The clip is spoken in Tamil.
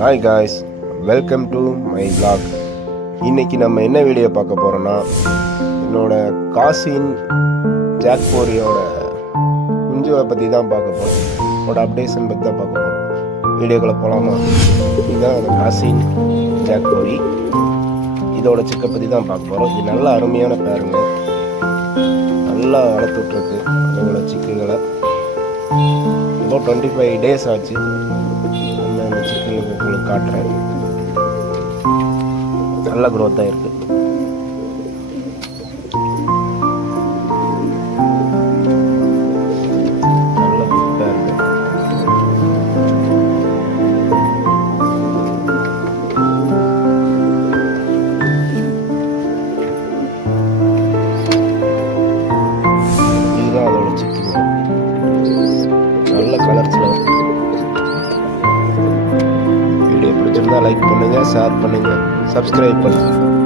Hi guys, welcome to my vlog. இன்னைக்கு நம்ம என்ன வீடியோ பார்க்க போகிறோன்னா, என்னோட காசின் ஜாக்போரியோட குஞ்சுவை பற்றி தான் பார்க்க போகிறோம். என்னோட அப்டேஷன் பற்றி தான் பார்க்க போகிறோம். வீடியோக்குள்ளே போகலாமா? இதுதான் அந்த காசின் ஜாக்போரி. இதோட சிக்கை பற்றி தான் பார்க்க போகிறோம். இது நல்ல அருமையான பேருங்க, நல்லா வளர்த்துட்ருக்கு அதோட சிக்குகளை. இப்போ 25 days ஆச்சு. அந்த சிக்கன் உங்களுக்கு காட்டுறேன். நல்ல க்ரோத்தாக இருக்குது. நல்ல குட்டாக இருக்குது. இதுதான் அதோட சிக்கன். நல்ல கலர்ஸில். வீடியோ பிடிச்சிருந்தா லைக் பண்ணுங்கள், ஷேர் பண்ணுங்கள், சப்ஸ்கிரைப் பண்ணுங்கள்.